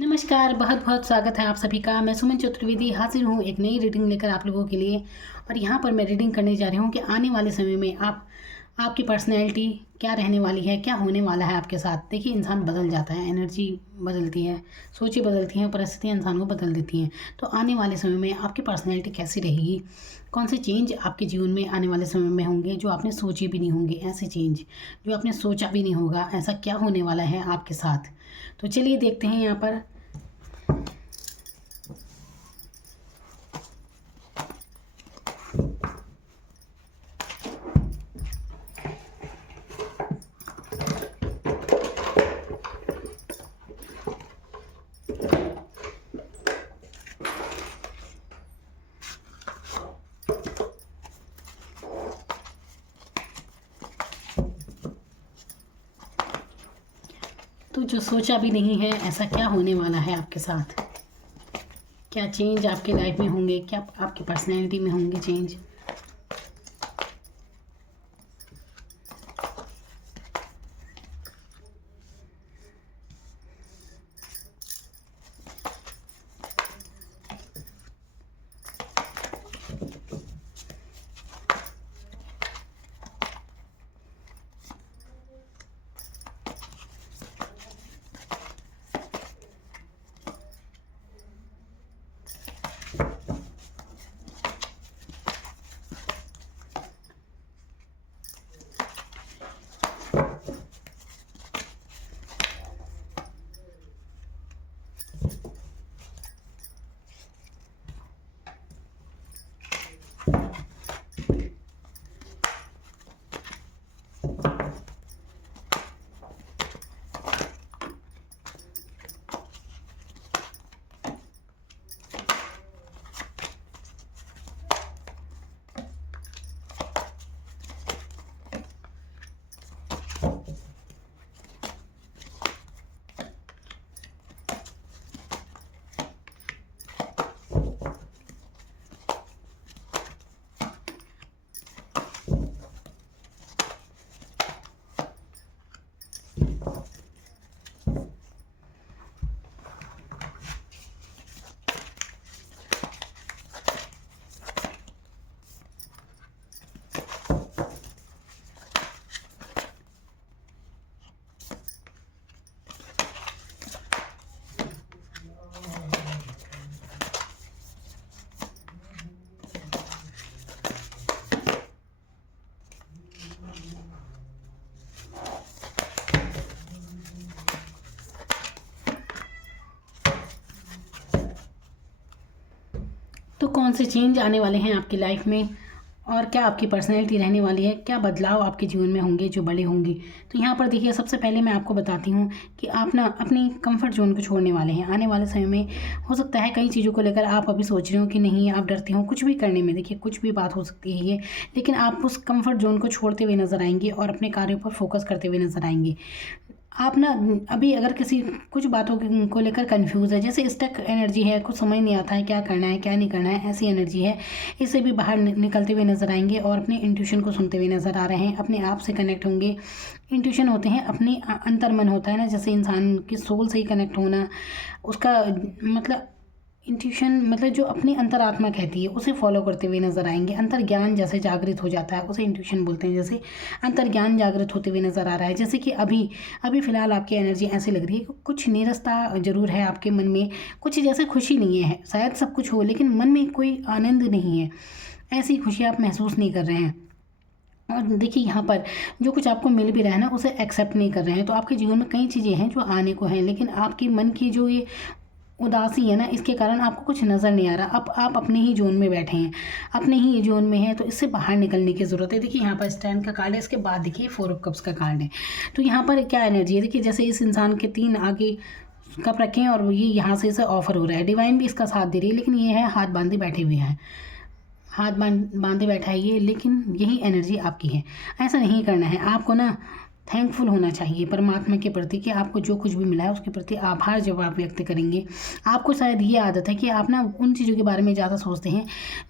नमस्कार, बहुत बहुत स्वागत है आप सभी का। मैं सुमन चतुर्वेदी हाजिर हूँ एक नई रीडिंग लेकर आप लोगों के लिए। और यहाँ पर मैं रीडिंग करने जा रही हूँ कि आने वाले समय में आपकी पर्सनैलिटी क्या रहने वाली है, क्या होने वाला है आपके साथ। देखिए, इंसान बदल जाता है, एनर्जी बदलती है, सोचें बदलती हैं, परिस्थितियाँ इंसान को बदल देती हैं। तो आने वाले समय में आपकी पर्सनैलिटी कैसी रहेगी, कौन से चेंज आपके जीवन में आने वाले समय में होंगे जो आपने सोचे भी नहीं होंगे, ऐसे चेंज जो आपने सोचा भी नहीं होगा, ऐसा क्या होने वाला है आपके साथ। तो चलिए देखते हैं यहाँ पर। तो जो सोचा भी नहीं है, ऐसा क्या होने वाला है आपके साथ, क्या चेंज आपके लाइफ में होंगे, क्या आपकी पर्सनैलिटी में होंगे चेंज। तो कौन से चेंज आने वाले हैं आपकी लाइफ में, और क्या आपकी पर्सनैलिटी रहने वाली है, क्या बदलाव आपके जीवन में होंगे जो बड़े होंगे। तो यहाँ पर देखिए, सबसे पहले मैं आपको बताती हूँ कि आप ना अपनी कंफर्ट जोन को छोड़ने वाले हैं आने वाले समय में। हो सकता है कई चीज़ों को लेकर आप अभी सोच रहे हो कि नहीं, आप डरते हो कुछ भी करने में। देखिए, कुछ भी बात हो सकती है ये, लेकिन आप उस कंफर्ट जोन को छोड़ते हुए नजर आएंगे और अपने कार्यों पर फोकस करते हुए नजर आएंगे। आप ना अभी अगर कुछ बातों को लेकर कंफ्यूज है, जैसे स्टक एनर्जी है, कुछ समझ नहीं आता है क्या करना है क्या नहीं करना है, ऐसी एनर्जी है, इससे भी बाहर निकलते हुए नजर आएंगे और अपने इंट्यूशन को सुनते हुए नजर आ रहे हैं, अपने आप से कनेक्ट होंगे। इंट्यूशन होते हैं अपने अंतर्मन होता है ना, जैसे इंसान की सोल से ही कनेक्ट होना, उसका मतलब इंट्यूशन मतलब जो अपनी अंतरात्मा कहती है उसे फॉलो करते हुए नजर आएंगे। अंतर्ज्ञान जैसे जागृत हो जाता है उसे इंट्यूशन बोलते हैं। जैसे अंतर्ज्ञान जागृत होते हुए नजर आ रहा है। जैसे कि अभी अभी फिलहाल आपकी एनर्जी ऐसी लग रही है कि कुछ नीरसता जरूर है आपके मन में, कुछ जैसे खुशी नहीं है, शायद सब कुछ हो लेकिन मन में कोई आनंद नहीं है, ऐसी खुशी आप महसूस नहीं कर रहे हैं। और देखिए, यहाँ पर जो कुछ आपको मिल भी रहा है ना, उसे एक्सेप्ट नहीं कर रहे हैं। तो आपके जीवन में कई चीज़ें हैं जो आने को हैं, लेकिन आपके मन की जो ये उदासी है ना, इसके कारण आपको कुछ नज़र नहीं आ रहा। अब आप अपने ही जोन में बैठे हैं, अपने ही जोन में हैं, तो इससे बाहर निकलने की ज़रूरत है। देखिए, यहाँ पर स्टैंड का कार्ड है, इसके बाद देखिए 4 ऑफ कप्स का कार्ड है। तो यहाँ पर क्या एनर्जी है, देखिए जैसे इस इंसान के 3 आगे कप रखे हैं और ये यहाँ से इसे ऑफर हो रहा है। डिवाइन भी इसका साथ दे रही है, लेकिन ये है हाथ बांधे बैठे हुए हैं, हाथ बांधे बैठा है ये, लेकिन यही एनर्जी आपकी है। ऐसा नहीं करना है आपको ना, थैंकफुल होना चाहिए परमात्मा के प्रति कि आपको जो कुछ भी मिला है उसके प्रति आभार जब आप व्यक्त करेंगे। आपको शायद ये आदत है कि आप ना उन चीज़ों के बारे में ज़्यादा सोचते हैं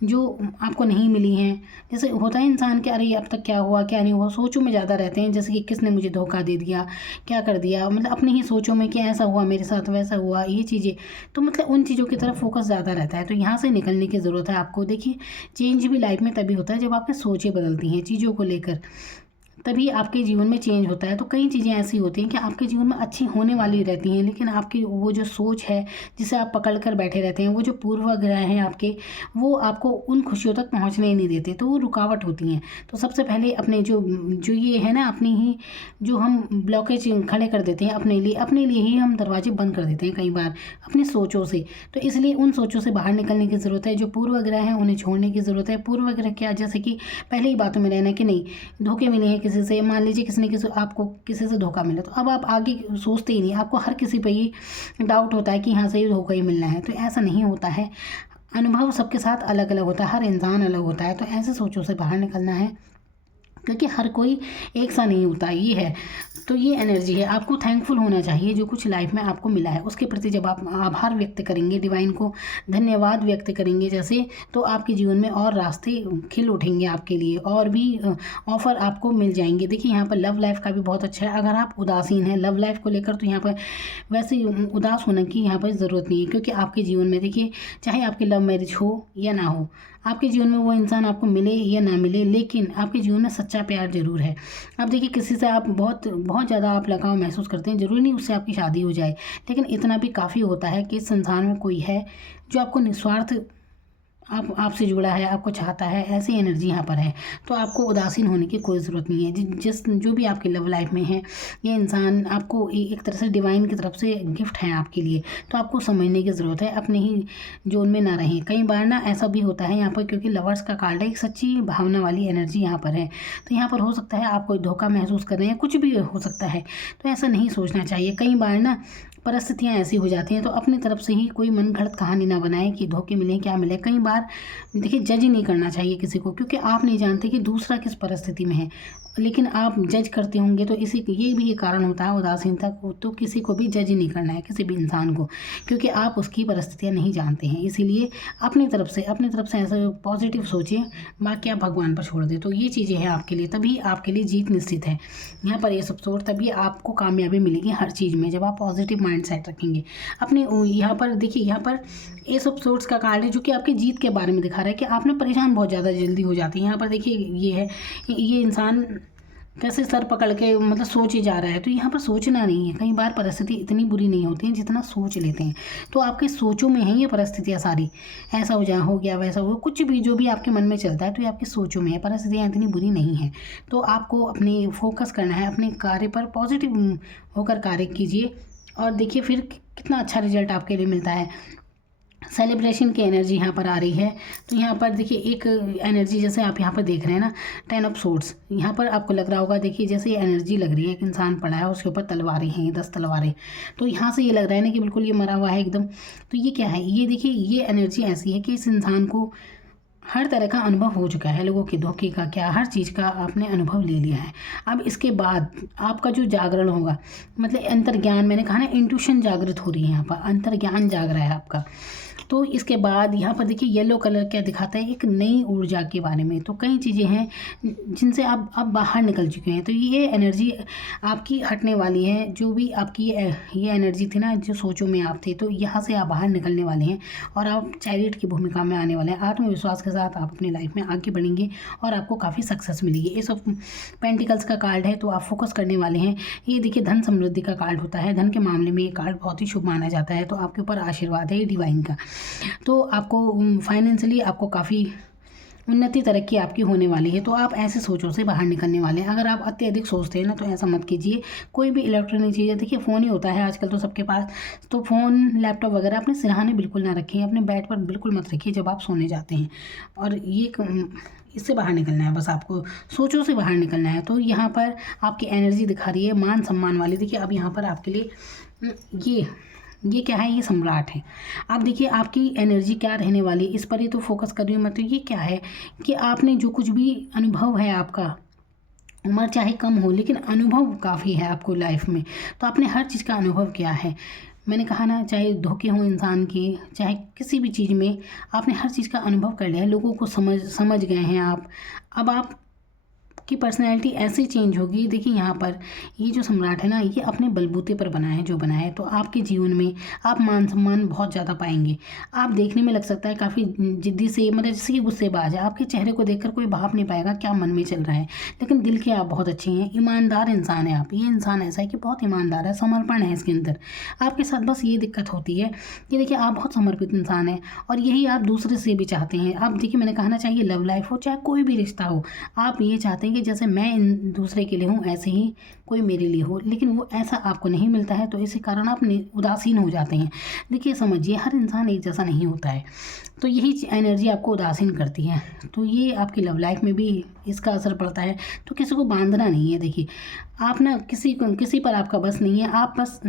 जो आपको नहीं मिली हैं। जैसे होता है इंसान के, अरे अब तक क्या हुआ क्या नहीं हुआ, सोचों में ज़्यादा रहते हैं। जैसे कि किसने मुझे धोखा दे दिया, क्या कर दिया, मतलब अपनी ही सोचों में कि ऐसा हुआ मेरे साथ, वैसा हुआ, ये चीज़ें। तो मतलब उन चीज़ों की तरफ फोकस ज़्यादा रहता है। तो यहाँ से निकलने की ज़रूरत है आपको। देखिए, चेंज भी लाइफ में तभी होता है जब आपकी सोचें बदलती हैं चीज़ों को लेकर, तभी आपके जीवन में चेंज होता है। तो कई चीज़ें ऐसी होती हैं कि आपके जीवन में अच्छी होने वाली रहती हैं, लेकिन आपकी वो जो सोच है जिसे आप पकड़ कर बैठे रहते हैं, वो जो पूर्वाग्रह हैं आपके, वो आपको उन खुशियों तक पहुंचने ही नहीं देते, तो वो रुकावट होती हैं। तो सबसे पहले अपने जो जो ये है ना, अपनी ही जो हम ब्लॉकेज खड़े कर देते हैं अपने लिए ही हम दरवाजे बंद कर देते हैं कई बार अपनी सोचों से। तो इसलिए उन सोचों से बाहर निकलने की ज़रूरत है। जो पूर्वाग्रह हैं उन्हें छोड़ने की ज़रूरत है। पूर्वाग्रह क्या, जैसे कि पहले ही बातों में रहना कि नहीं, धोखे मिले हैं किसी से, मान लीजिए आपको किसी से धोखा मिला, तो अब आप आगे सोचते ही नहीं, आपको हर किसी पे ही डाउट होता है कि यहाँ से ही धोखा ही मिलना है। तो ऐसा नहीं होता है। अनुभव सबके साथ अलग अलग होता है, हर इंसान अलग होता है। तो ऐसे सोचों से बाहर निकलना है, क्योंकि हर कोई एक सा नहीं होता, ये है। तो ये एनर्जी है, आपको थैंकफुल होना चाहिए जो कुछ लाइफ में आपको मिला है उसके प्रति। जब आप आभार व्यक्त करेंगे, डिवाइन को धन्यवाद व्यक्त करेंगे जैसे, तो आपके जीवन में और रास्ते खिल उठेंगे आपके लिए, और भी ऑफ़र आपको मिल जाएंगे। देखिए, यहाँ पर लव लाइफ का भी बहुत अच्छा है। अगर आप उदासीन हैं लव लाइफ को लेकर, तो यहाँ पर वैसे उदास होने की यहाँ पर ज़रूरत नहीं है, क्योंकि आपके जीवन में देखिए, चाहे आपकी लव मैरिज हो या ना हो, आपके जीवन में वो इंसान आपको मिले या ना मिले, लेकिन आपके जीवन में सच्चा प्यार जरूर है। अब देखिए, किसी से आप बहुत बहुत ज़्यादा आप लगाव महसूस करते हैं, ज़रूरी नहीं उससे आपकी शादी हो जाए, लेकिन इतना भी काफ़ी होता है कि इस संसार में कोई है जो आपको निस्वार्थ आपसे जुड़ा है, आपको चाहता है। ऐसी एनर्जी यहाँ पर है। तो आपको उदासीन होने की कोई ज़रूरत नहीं है। जो भी आपकी लव लाइफ में है, ये इंसान आपको एक तरह से डिवाइन की तरफ से गिफ्ट है आपके लिए। तो आपको समझने की ज़रूरत है, अपने ही जोन में ना रहें। कई बार ना ऐसा भी होता है यहाँ पर, क्योंकि लवर्स का कार्ड है, एक सच्ची भावना वाली एनर्जी यहाँ पर है। तो यहाँ पर हो सकता है आप कोई धोखा महसूस कर रहे हैं, कुछ भी हो सकता है। तो ऐसा नहीं सोचना चाहिए। कई बार ना परिस्थितियाँ ऐसी हो जाती हैं, तो अपनी तरफ से ही कोई मन घड़त कहानी ना बनाए कि धोखे मिले क्या मिले। कई बार देखिए, जज नहीं करना चाहिए किसी को, क्योंकि आप नहीं जानते कि दूसरा किस परिस्थिति में है, लेकिन आप जज करते होंगे। तो ये भी एक कारण होता है उदासीनता को। तो किसी को भी जज नहीं करना है, किसी भी इंसान को, क्योंकि आप उसकी परिस्थितियाँ नहीं जानते हैं। इसीलिए अपनी तरफ से ऐसा पॉजिटिव सोचें, बाकी आप भगवान पर छोड़ दें। तो ये चीज़ें हैं आपके लिए, तभी आपके लिए जीत निश्चित है यहाँ पर। ये सब सोच, तभी आपको कामयाबी मिलेगी हर चीज़ में, जब आप पॉजिटिव माइंड सेट रखेंगे अपने। यहाँ पर देखिए, यहाँ पर एस ऑफ सोर्ड्स का कार्ड है, जो कि आपकी जीत के बारे में दिखा रहा है कि आप ना परेशान बहुत ज़्यादा जल्दी हो जाती हैं। यहाँ पर देखिए, ये है, ये इंसान कैसे सर पकड़ के मतलब सोचे जा रहा है। तो यहाँ पर सोचना नहीं है। कई बार परिस्थिति इतनी बुरी नहीं होती है जितना सोच लेते हैं। तो आपके सोचों में है ये परिस्थितियाँ सारी, ऐसा हो गया वैसा हो, कुछ भी जो भी आपके मन में चलता है, तो ये आपकी सोचों में है। परिस्थितियाँ इतनी बुरी नहीं है। तो आपको अपने फोकस करना है, अपने कार्य पर पॉजिटिव होकर कार्य कीजिए, और देखिए फिर कितना अच्छा रिजल्ट आपके लिए मिलता है। सेलिब्रेशन की एनर्जी यहाँ पर आ रही है। तो यहाँ पर देखिए, एक एनर्जी जैसे आप यहाँ पर देख रहे हैं ना, 10 ऑफ सोर्ड्स, यहाँ पर आपको लग रहा होगा, देखिए जैसे ये एनर्जी लग रही है, एक इंसान पड़ा है, उसके ऊपर तलवारें हैं, ये 10 तलवारें। तो यहाँ से ये लग रहा है ना कि बिल्कुल ये मरा हुआ है एकदम। तो ये क्या है, ये देखिए, ये एनर्जी ऐसी है कि इस इंसान को हर तरह का अनुभव हो चुका है, लोगों के धोखे का क्या, हर चीज़ का आपने अनुभव ले लिया है। अब इसके बाद आपका जो जागरण होगा, मतलब अंतर्ज्ञान, मैंने कहा ना, इंट्यूशन जागृत हो रही है यहाँ पर, अंतर्ज्ञान जाग रहा है आपका। तो इसके बाद यहाँ पर देखिए, येलो कलर क्या दिखाता है, एक नई ऊर्जा के बारे में। तो कई चीज़ें हैं जिनसे आप अब बाहर निकल चुके हैं। तो ये एनर्जी आपकी हटने वाली है। जो भी आपकी ये एनर्जी थी ना, जो सोचों में आप थे, तो यहाँ से आप बाहर निकलने वाले हैं, और आप चैरियट की भूमिका में आने वाले हैं। आत्मविश्वास के साथ आप अपनी लाइफ में आगे बढ़ेंगे, और आपको काफ़ी सक्सेस मिलेगी। ये सब पेंटिकल्स का कार्ड है, तो आप फोकस करने वाले हैं। ये देखिए, धन समृद्धि का कार्ड होता है। धन के मामले में ये कार्ड बहुत ही शुभ माना जाता है। तो आपके ऊपर आशीर्वाद है ये डिवाइन का। तो आपको फाइनेंशियली आपको काफ़ी उन्नति तरक्की आपकी होने वाली है। तो आप ऐसे सोचों से बाहर निकलने वाले हैं। अगर आप अत्यधिक सोचते हैं ना, तो ऐसा मत कीजिए। कोई भी इलेक्ट्रॉनिक चीज़ें, देखिए फ़ोन ही होता है आजकल तो सबके पास, तो फ़ोन लैपटॉप वगैरह अपने सिरहाने बिल्कुल ना रखें, अपने बेड पर बिल्कुल मत रखिए जब आप सोने जाते हैं। और ये इससे बाहर निकलना है, बस आपको सोचों से बाहर निकलना है। तो यहाँ पर आपकी एनर्जी दिखा रही है मान सम्मान वाली। देखिए, अब यहाँ पर आपके लिए ये क्या है, ये सम्राट है। आप देखिए, आपकी एनर्जी क्या रहने वाली, इस पर ही तो फोकस कर रही हूँ मैं। तो ये क्या है कि आपने जो कुछ भी अनुभव है आपका, उम्र चाहे कम हो लेकिन अनुभव काफ़ी है आपको लाइफ में, तो आपने हर चीज़ का अनुभव किया है। मैंने कहा ना, चाहे धोखे हों इंसान के, चाहे किसी भी चीज़ में आपने हर चीज़ का अनुभव कर लिया है, लोगों को समझ समझ गए हैं आप। अब आप की पर्सनैलिटी ऐसे चेंज होगी। देखिए यहाँ पर ये जो सम्राट है ना, ये अपने बलबूते पर बना है, जो बना है, तो आपके जीवन में आप मान सम्मान बहुत ज़्यादा पाएंगे। आप देखने में लग सकता है काफ़ी जिद्दी से, मतलब जैसे कि गुस्सेबाज है, आपके चेहरे को देखकर कोई भाप नहीं पाएगा क्या मन में चल रहा है, लेकिन दिल के आप बहुत अच्छे हैं, ईमानदार इंसान है आप। ये इंसान ऐसा है कि बहुत ईमानदार है, समर्पण है इसके अंदर। आपके साथ बस ये दिक्कत होती है कि देखिए आप बहुत समर्पित इंसान हैं, और यही आप दूसरे से भी चाहते हैं। आप देखिए, मैंने कहा ना, चाहे लव लाइफ हो चाहे कोई भी रिश्ता हो, आप ये चाहते हैं कि जैसे मैं इन दूसरे के लिए हूँ ऐसे ही कोई मेरे लिए हो, लेकिन वो ऐसा आपको नहीं मिलता है, तो इसी कारण आप उदासीन हो जाते हैं। देखिए समझिए, हर इंसान एक जैसा नहीं होता है, तो यही एनर्जी आपको उदासीन करती है। तो ये आपकी लव लाइफ में भी इसका असर पड़ता है। तो किसी को बांधना नहीं है। देखिए आप ना किसी पर आपका बस नहीं है, आप बस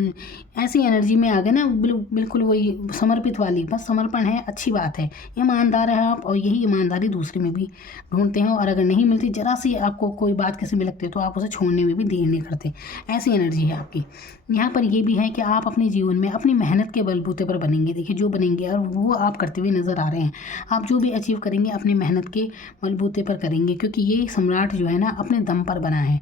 ऐसी एनर्जी में आ गए ना, बिल्कुल वही समर्पित वाली, बस समर्पण है, अच्छी बात है, ईमानदार है आप, और यही ईमानदारी दूसरे में भी ढूंढते हैं। और अगर नहीं मिलती, जरा सी आपको कोई बात किसी में लगती है, तो आप उसे छोड़ने में भी देर नहीं करते। ऐसी एनर्जी है आपकी। यहाँ पर ये भी है कि आप अपने जीवन में अपनी मेहनत के बलबूते पर बनेंगे। देखिए जो बनेंगे, और वो आप करते हुए नज़र आ रहे हैं। आप जो भी अचीव करेंगे अपनी मेहनत के बलबूते पर करेंगे, क्योंकि ये सम्राट जो है ना, अपने दम पर बना है।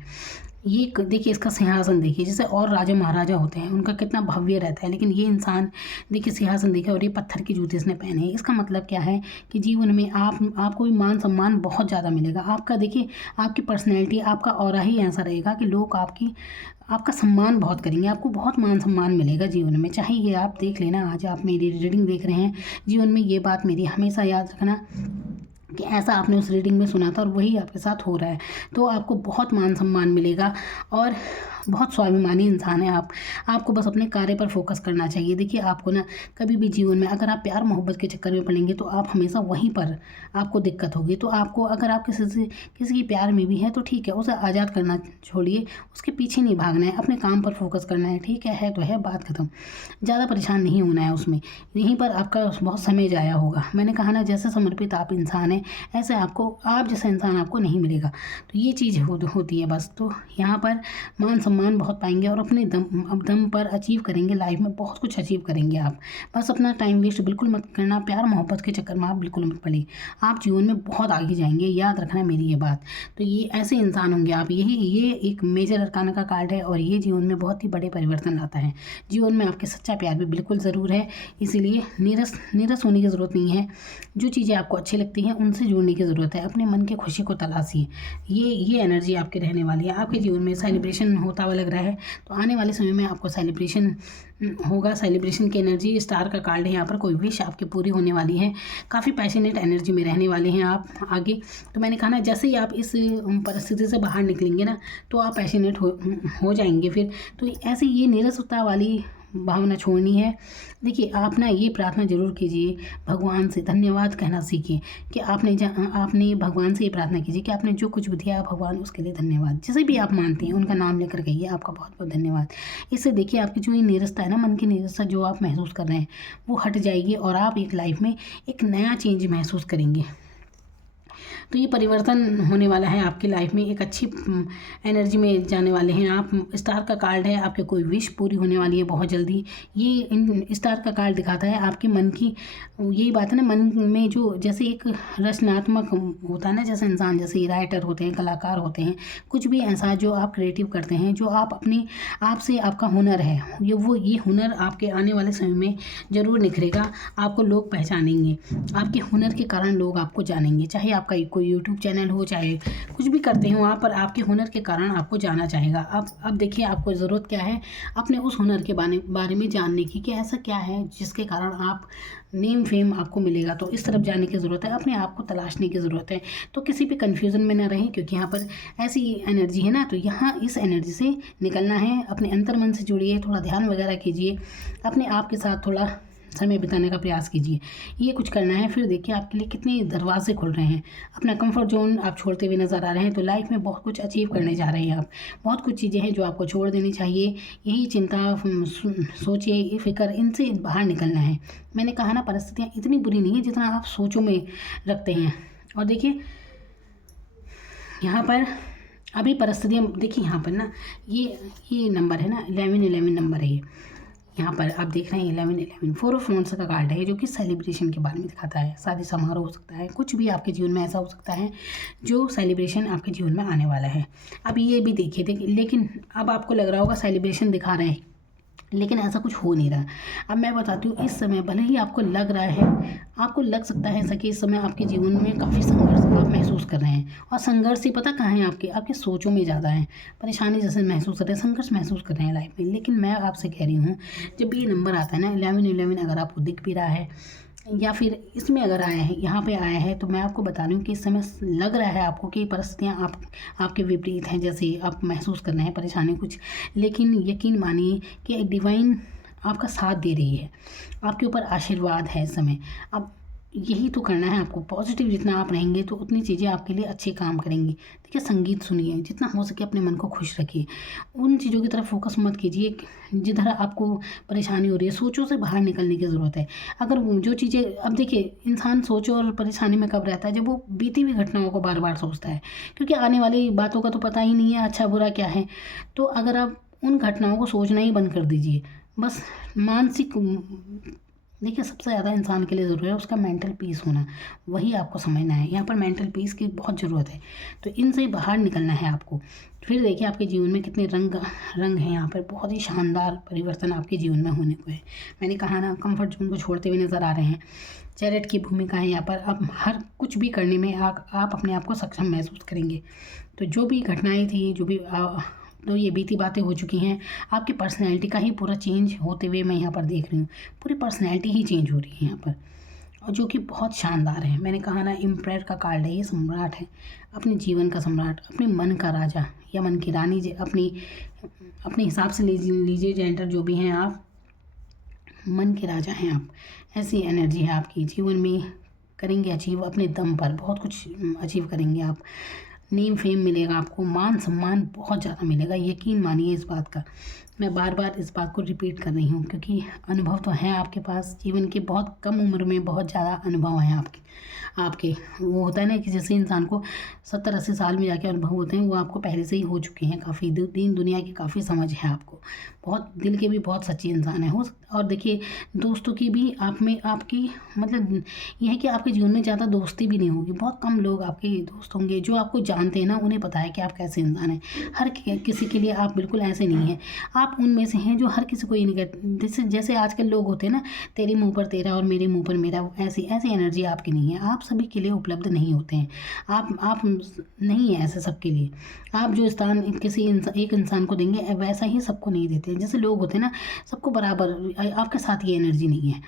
ये देखिए इसका सिंहासन देखिए, जैसे और राजा महाराजा होते हैं उनका कितना भव्य रहता है, लेकिन ये इंसान देखिए सिंहासन देखिए, और ये पत्थर के जूते इसने पहने हैं। इसका मतलब क्या है कि जीवन में आपको भी मान सम्मान बहुत ज़्यादा मिलेगा। आपका देखिए, आपकी पर्सनैलिटी, आपका ऑरा ही ऐसा रहेगा कि लोग आपका सम्मान बहुत करेंगे, आपको बहुत मान सम्मान मिलेगा जीवन में। चाहे ये आप देख लेना, आज आप मेरी रीडिंग देख रहे हैं, जीवन में ये बात मेरी हमेशा याद रखना कि ऐसा आपने उस रीडिंग में सुना था और वही आपके साथ हो रहा है। तो आपको बहुत मान सम्मान मिलेगा, और बहुत स्वाभिमानी इंसान है आप। आपको बस अपने कार्य पर फोकस करना चाहिए। देखिए आपको ना, कभी भी जीवन में अगर आप प्यार मोहब्बत के चक्कर में पड़ेंगे, तो आप हमेशा वहीं पर आपको दिक्कत होगी। तो आपको, अगर आप किसी की प्यार में भी है तो ठीक है, उसे आज़ाद करना छोड़िए, उसके पीछे नहीं भागना है, अपने काम पर फोकस करना है। ठीक है तो है, बात खत्म। ज़्यादा परेशान नहीं होना है उसमें, यहीं पर आपका बहुत समय जाया होगा। मैंने कहा ना, जैसे समर्पित आप इंसान हैं, ऐसे आप जैसा इंसान आपको नहीं मिलेगा। तो ये चीज़ होती है बस। तो यहाँ पर मान सम्मान बहुत पाएंगे, और अपने दम पर अचीव करेंगे, लाइफ में बहुत कुछ अचीव करेंगे आप। बस अपना टाइम वेस्ट बिल्कुल मत करना, प्यार मोहब्बत के चक्कर में आप बिल्कुल मत पड़िए। आप जीवन में बहुत आगे जाएंगे, याद रखना मेरी ये बात। तो ये ऐसे इंसान होंगे आप। ये एक मेजर अरकाना का कार्ड है, और ये जीवन में बहुत ही बड़े परिवर्तन लाता है। जीवन में आपके सच्चा प्यार भी बिल्कुल ज़रूर है, इसीलिए नीरस होने की ज़रूरत नहीं है। जो चीज़ें आपको अच्छी लगती हैं उनसे जुड़ने की ज़रूरत है। अपने मन की खुशी को तलाशिए। ये एनर्जी आपके रहने वाली है। आपके जीवन में सेलिब्रेशन होता हुआ लग रहा है, तो आने वाले समय में आपको सेलिब्रेशन होगा। सेलिब्रेशन की एनर्जी, स्टार का कार्ड है यहाँ पर, कोई विश आपकी पूरी होने वाली है। काफ़ी पैशनेट एनर्जी में रहने वाले हैं आप आगे। तो मैंने कहा ना, जैसे ही आप इस परिस्थिति से बाहर निकलेंगे ना, तो आप पैशनेट हो जाएंगे फिर। तो ऐसे ये नीरसता वाली भावना छोड़नी है। देखिए आप ना ये प्रार्थना जरूर कीजिए, भगवान से धन्यवाद कहना सीखिए, कि आपने भगवान से ये प्रार्थना कीजिए कि आपने जो कुछ भी दिया भगवान उसके लिए धन्यवाद। जिसे भी आप मानते हैं उनका नाम लेकर कहिए, आपका बहुत बहुत धन्यवाद। इससे देखिए आपकी जो ये नीरसता है ना, मन की नीरसता जो आप महसूस कर रहे हैं, वो हट जाएगी, और आप एक लाइफ में एक नया चेंज महसूस करेंगे। तो ये परिवर्तन होने वाला है आपकी लाइफ में, एक अच्छी एनर्जी में जाने वाले हैं आप। स्टार का कार्ड है, आपके कोई विश पूरी होने वाली है बहुत जल्दी। ये स्टार का कार्ड दिखाता है आपके मन की, यही बात है ना, मन में जो जैसे एक रचनात्मक होता है ना, जैसे इंसान, जैसे राइटर होते हैं, कलाकार होते हैं, कुछ भी ऐसा जो आप क्रिएटिव करते हैं, जो आप अपने आप से, आपका हुनर है, ये हुनर आपके आने वाले समय में ज़रूर निखरेगा। आपको लोग पहचानेंगे, आपके हुनर के कारण लोग आपको जानेंगे। चाहे आपका कोई यूट्यूब चैनल हो, चाहे कुछ भी करते हो वहाँ पर, आपके हुनर के कारण आपको जाना चाहेगा। अब देखिए आपको ज़रूरत क्या है, अपने उस हुनर के बारे में जानने की, कि ऐसा क्या है जिसके कारण आप नेम फेम आपको मिलेगा। तो इस तरफ जाने की ज़रूरत है, अपने आप को तलाशने की ज़रूरत है। तो किसी भी कन्फ्यूज़न में ना रहें, क्योंकि यहाँ पर ऐसी एनर्जी है ना, तो यहाँ इस एनर्जी से निकलना है। अपने अंतर्मन से जुड़िए, थोड़ा ध्यान वगैरह कीजिए, अपने आप के साथ थोड़ा समय बिताने का प्रयास कीजिए। ये कुछ करना है, फिर देखिए आपके लिए कितने दरवाजे खुल रहे हैं। अपना कंफर्ट जोन आप छोड़ते हुए नज़र आ रहे हैं, तो लाइफ में बहुत कुछ अचीव करने जा रहे हैं आप। बहुत कुछ चीज़ें हैं जो आपको छोड़ देनी चाहिए। यही चिंता, सोचिए, ये फिक्र, इनसे बाहर निकलना है। मैंने कहा ना, परिस्थितियाँ इतनी बुरी नहीं है जितना आप सोचों में रखते हैं। और देखिए यहाँ पर अभी परिस्थितियाँ देखिए यहाँ पर ना, ये नंबर है ना, 1111 नंबर है ये। यहाँ पर आप देख रहे हैं 1111 4 ऑफ वांड्स का कार्ड है, जो कि सेलिब्रेशन के बारे में दिखाता है। शादी समारोह हो सकता है, कुछ भी आपके जीवन में ऐसा हो सकता है जो सेलिब्रेशन आपके जीवन में आने वाला है। अब ये भी देखिए, लेकिन अब आपको लग रहा होगा सेलिब्रेशन दिखा रहे हैं, लेकिन ऐसा कुछ हो नहीं रहा। अब मैं बताती हूँ, इस समय भले ही आपको लग रहा है, आपको लग सकता है ऐसा कि इस समय आपके जीवन में काफ़ी संघर्ष आप महसूस कर रहे हैं, और संघर्ष ही पता कहाँ है, आपके सोचों में ज़्यादा है। परेशानी जैसे महसूस कर रहे हैं, संघर्ष महसूस कर रहे हैं लाइफ में। लेकिन मैं आपसे कह रही हूँ, जब ये नंबर आता है ना 1111, अगर आपको दिख भी रहा है या फिर इसमें अगर आया है, यहाँ पे आया है, तो मैं आपको बता रही हूँ कि इस समय लग रहा है आपको कि परिस्थितियाँ आपके विपरीत हैं, जैसे आप महसूस कर रहे हैं परेशानी कुछ। लेकिन यकीन मानिए कि एक डिवाइन आपका साथ दे रही है, आपके ऊपर आशीर्वाद है इस समय। अब यही तो करना है आपको, पॉजिटिव जितना आप रहेंगे तो उतनी चीज़ें आपके लिए अच्छे काम करेंगी। देखिए, संगीत सुनिए, जितना हो सके अपने मन को खुश रखिए, उन चीज़ों की तरफ फोकस मत कीजिए जिधर आपको परेशानी हो रही है। सोचों से बाहर निकलने की ज़रूरत है। अगर जो चीज़ें, अब देखिए, इंसान सोचो और परेशानी में कब रहता है, जब वो बीती हुई घटनाओं को बार बार सोचता है, क्योंकि आने वाली बातों का तो पता ही नहीं है अच्छा बुरा क्या है। तो अगर आप उन घटनाओं को सोचना ही बंद कर दीजिए, बस मानसिक, देखिए, सबसे ज़्यादा इंसान के लिए ज़रूरी है उसका मेंटल पीस होना, वही आपको समझना है। यहाँ पर मेंटल पीस की बहुत ज़रूरत है, तो इनसे बाहर निकलना है आपको। फिर देखिए आपके जीवन में कितने रंग हैं, यहाँ पर बहुत ही शानदार परिवर्तन आपके जीवन में होने को है। मैंने कहा ना, कंफर्ट जोन को छोड़ते हुए नज़र आ रहे हैं। चैरिट की भूमिका है यहाँ पर। अब हर कुछ भी करने में आप अपने आप को सक्षम महसूस करेंगे। तो जो भी घटनाएँ थी, जो भी तो ये बीती बातें हो चुकी हैं, आपकी पर्सनैलिटी का ही पूरा चेंज होते हुए मैं यहाँ पर देख रही हूँ। पूरी पर्सनैलिटी ही चेंज हो रही है यहाँ पर, और जो कि बहुत शानदार है। मैंने कहा ना, एम्परर का कार्ड है, ये सम्राट है, अपने जीवन का सम्राट, अपने मन का राजा या मन की रानी, अपने हिसाब से लीजिए जेंडर जो भी हैं आप, मन के राजा हैं आप। ऐसी एनर्जी है आपकी, जीवन में करेंगे अचीव, अपने दम पर बहुत कुछ अचीव करेंगे आप। नेम फेम मिलेगा आपको, मान सम्मान बहुत ज़्यादा मिलेगा, यकीन मानिए इस बात का। मैं बार बार इस बात को रिपीट कर रही हूँ, क्योंकि अनुभव तो है आपके पास, जीवन के बहुत कम उम्र में बहुत ज़्यादा अनुभव हैं आपके। वो होता है ना कि जैसे इंसान को 70-80 साल में जाके अनुभव होते हैं, वो आपको पहले से ही हो चुके हैं। काफ़ी दीन दुनिया की काफ़ी समझ है आपको, बहुत दिल के भी बहुत सच्चे इंसान है। और देखिए, दोस्तों की भी आप में आपकी, मतलब यह है कि आपके जीवन में ज़्यादा दोस्ती भी नहीं होगी, बहुत कम लोग आपके दोस्त होंगे जो आपको जानते हैं ना, उन्हें पता है कि आप कैसे इंसान हैं। हर किसी के लिए आप बिल्कुल ऐसे नहीं हैं। आप उनमें से हैं जो हर किसी को ये नहीं कहते, जैसे आजकल लोग होते हैं ना, तेरे मुंह पर तेरा और मेरे मुंह पर मेरा, ऐसी एनर्जी आपकी नहीं है। आप सभी के लिए उपलब्ध नहीं होते हैं, आप नहीं है ऐसे सबके लिए। आप जो स्थान एक इंसान को देंगे, वैसा ही सबको नहीं देते। जैसे लोग होते हैं ना, सबको बराबर, आपके साथ ये एनर्जी नहीं है।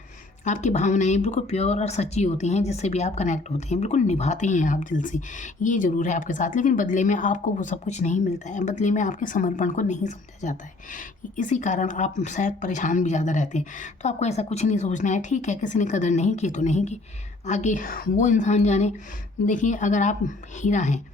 आपकी भावनाएं बिल्कुल प्योर और सच्ची होती हैं, जिससे भी आप कनेक्ट होते हैं, बिल्कुल निभाते हैं आप दिल से, ये ज़रूर है आपके साथ। लेकिन बदले में आपको वो सब कुछ नहीं मिलता है, बदले में आपके समर्पण को नहीं समझा जाता है। इसी कारण आप शायद परेशान भी ज़्यादा रहते हैं। तो आपको ऐसा कुछ नहीं सोचना है, ठीक है, किसी ने कदर नहीं की तो नहीं की, आगे वो इंसान जाने। देखिए, अगर आप हीरा हैं,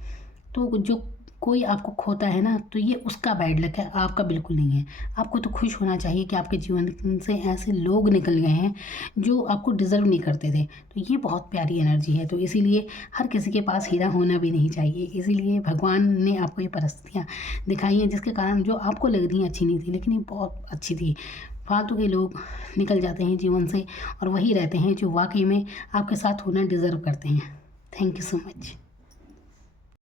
तो जो कोई आपको खोता है ना, तो ये उसका बैड लक है, आपका बिल्कुल नहीं है। आपको तो खुश होना चाहिए कि आपके जीवन से ऐसे लोग निकल गए हैं जो आपको डिज़र्व नहीं करते थे। तो ये बहुत प्यारी एनर्जी है। तो इसीलिए हर किसी के पास हीरा होना भी नहीं चाहिए। इसीलिए भगवान ने आपको ये परिस्थितियाँ दिखाई हैं, जिसके कारण जो आपको लग रही अच्छी नहीं थी, लेकिन ये बहुत अच्छी थी। फालतू के लोग निकल जाते हैं जीवन से, और वही रहते हैं जो वाकई में आपके साथ होना डिज़र्व करते हैं। Thank you so much.